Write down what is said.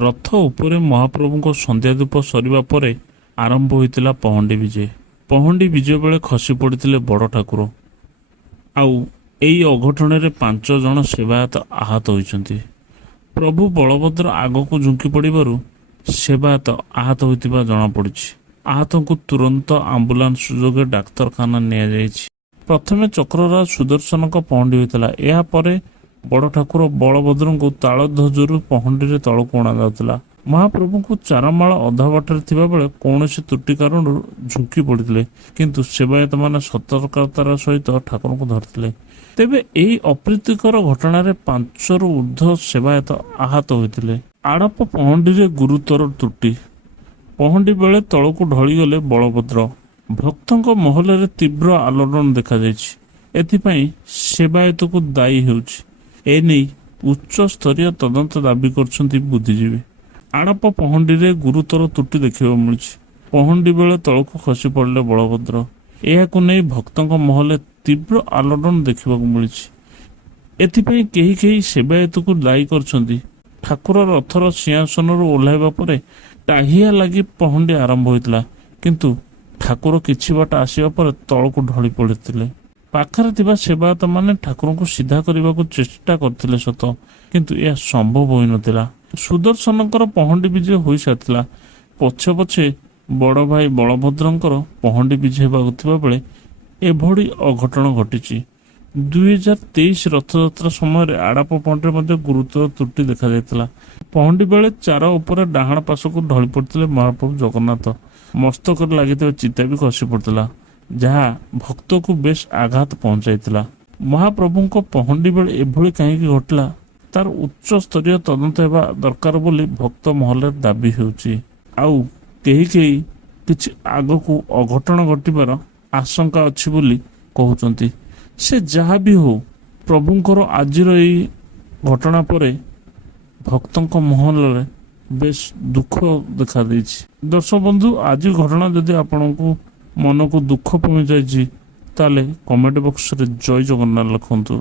ରଥ ଉପରେ ମହାପ୍ରଭୁଙ୍କ ସନ୍ଧ୍ୟା ଧୂପ ସରିବା ପରେ ଆରମ୍ଭ ହୋଇଥିଲା ପହଣ୍ଡି ବିଜେ। ପହଣ୍ଡି ବିଜେ ବେଳେ ଖସି ପଡ଼ିଥିଲେ ବଡ଼ ଠାକୁର। ଆଉ ଏହି ଅଘଟଣରେ 5 ଜଣ ସେବାୟତ ଆହତ ହୋଇଛନ୍ତି। ପ୍ରଭୁ ବଳଭଦ୍ର ଆଗକୁ ଝୁଙ୍କି ପଡ଼ିବାରୁ ସେବାୟତ ଆହତ ହୋଇଥିବା ଜଣାପଡ଼ିଛି। ଆହତଙ୍କୁ ତୁରନ୍ତ ଆମ୍ବୁଲାନ୍ସ ଯୋଗେ ଡାକ୍ତରଖାନା ନିଆଯାଇଛି। ପ୍ରଥମେ ଚକ୍ରରାଜ ସୁଦର୍ଶନଙ୍କ ପହଣ୍ଡି ହୋଇଥିଲା। ଏହାପରେ ବଡ଼ ଠାକୁର ବଳଭଦ୍ରଙ୍କୁ ତାଳଧ୍ୱଜରୁ ପହଣ୍ଡିରେ ତଳକୁ ଅଣାଯାଉଥିଲା। ମହାପ୍ରଭୁଙ୍କୁ ଚାରମାଳ ଅଧା ବାଟରେ ଥିବାବେଳେ କୌଣସି ତ୍ରୁଟି କାରଣରୁ ଝୁଙ୍କି ପଡ଼ିଥିଲେ, କିନ୍ତୁ ସେବାୟତମାନେ ସତର୍କତାର ସହିତ ଠାକୁରଙ୍କୁ ଧରିଥିଲେ। ତେବେ ଏହି ଅପ୍ରୀତିକର ଘଟଣାରେ 5ରୁ ଉର୍ଦ୍ଧ୍ୱ ସେବାୟତ ଆହତ ହୋଇଥିଲେ। ଆଡ଼ପ ପହଣ୍ଡିରେ ଗୁରୁତର ତ୍ରୁଟି। ପହଣ୍ଡି ବେଳେ ତଳକୁ ଢଳିଗଲେ ବଳଭଦ୍ର। ଭକ୍ତଙ୍କ ମହଲରେ ତୀବ୍ର ଆଲୋଡ଼ନ ଦେଖାଯାଇଛି। ଏଥିପାଇଁ ସେବାୟତକୁ ଦାୟୀ ହେଉଛି। ଏନେଇ ଉଚ୍ଚସ୍ତରୀୟ ତଦନ୍ତ ଦାବି କରୁଛନ୍ତି ବୁଦ୍ଧିଜୀବୀ। ଆଡ଼ପ ପହଣ୍ଡିରେ ଗୁରୁତର ତ୍ରୁଟି ଦେଖିବାକୁ ମିଳିଛି। ପହଣ୍ଡି ବେଳେ ତଳକୁ ଖସି ପଡ଼ିଲେ ବଳଭଦ୍ର। ଏହାକୁ ନେଇ ଭକ୍ତଙ୍କ ମହଲରେ ତୀବ୍ର ଆଲୋଡ଼ନ ଦେଖିବାକୁ ମିଳିଛି। ଏଥିପାଇଁ କେହି କେହି ସେବାୟତକୁ ଦାୟୀ କରିଛନ୍ତି। ଠାକୁର ରଥର ସିଂହାସନରୁ ଓହ୍ଲାଇବା ପରେ ଟାହିଆ ଲାଗି ପହଣ୍ଡି ଆରମ୍ଭ ହୋଇଥିଲା, କିନ୍ତୁ ଠାକୁର କିଛି ବାଟ ଆସିବା ପରେ ତଳକୁ ଢଳି ପଡ଼ିଥିଲେ। ପାଖରେ ଥିବା ସେବାୟତମାନେ ଠାକୁରଙ୍କୁ ସିଧା କରିବାକୁ ଚେଷ୍ଟା କରିଥିଲେ ସତ, କିନ୍ତୁ ଏହା ସମ୍ଭବ ହୋଇନଥିଲା। ସୁଦର୍ଶନଙ୍କର ପହଣ୍ଡି ବିଜେ ହୋଇସାରିଥିଲା। ପଛେ ପଛେ ବଡ଼ ଭାଇ ବଳଭଦ୍ରଙ୍କର ପହଣ୍ଡି ବିଜେ ହେବାକୁ ଥିବା ବେଳେ ଏଭଳି ଅଘଟଣ ଘଟିଛି। 2023 ରଥଯାତ୍ରା ସମୟରେ ଆଡ଼ପ ପହଣ୍ଡିରେ ମଧ୍ୟ ଗୁରୁତର ତ୍ରୁଟି ଦେଖାଯାଇଥିଲା। ପହଣ୍ଡି ବେଳେ ଚାର ଉପରେ ଡାହାଣ ପାର୍ଶ୍ୱକୁ ଢଳି ପଡ଼ିଥିଲେ ମହାପ୍ରଭୁ ଜଗନ୍ନାଥ। ମସ୍ତକରେ ଲାଗିଥିବା ଚିତା ବି ଖସି ପଡ଼ିଥିଲା, ଯାହା ଭକ୍ତକୁ ବେଶ୍ ଆଘାତ ପହଞ୍ଚାଇଥିଲା। ମହାପ୍ରଭୁଙ୍କ ପହଣ୍ଡି ବେଳେ ଏଭଳି କାହିଁକି ଘଟିଲା, ତାର ଉଚ୍ଚସ୍ତରୀୟ ତଦନ୍ତ ହେବା ଦରକାର ବୋଲି ଭକ୍ତ ମହଲରେ ଦାବି ହେଉଛି। ଆଉ କେହି କେହି କିଛି ଆଗକୁ ଅଘଟଣ ଘଟିବାର ଆଶଙ୍କା ଅଛି ବୋଲି କହୁଛନ୍ତି। ସେ ଯାହା ବି ହଉ, ପ୍ରଭୁଙ୍କର ଆଜିର ଏହି ଘଟଣା ପରେ ଭକ୍ତଙ୍କ ମହଲରେ ବେଶ୍ ଦୁଃଖ ଦେଖାଦେଇଛି। ଦର୍ଶକ ବନ୍ଧୁ, ଆଜି ଘଟଣା ଯଦି ଆପଣଙ୍କୁ ମନକୁ ଦୁଃଖ ପହଞ୍ଚାଇଛି, ତାହେଲେ କମେଣ୍ଟ ବକ୍ସରେ ଜୟ ଜଗନ୍ନାଥ ଲେଖନ୍ତୁ।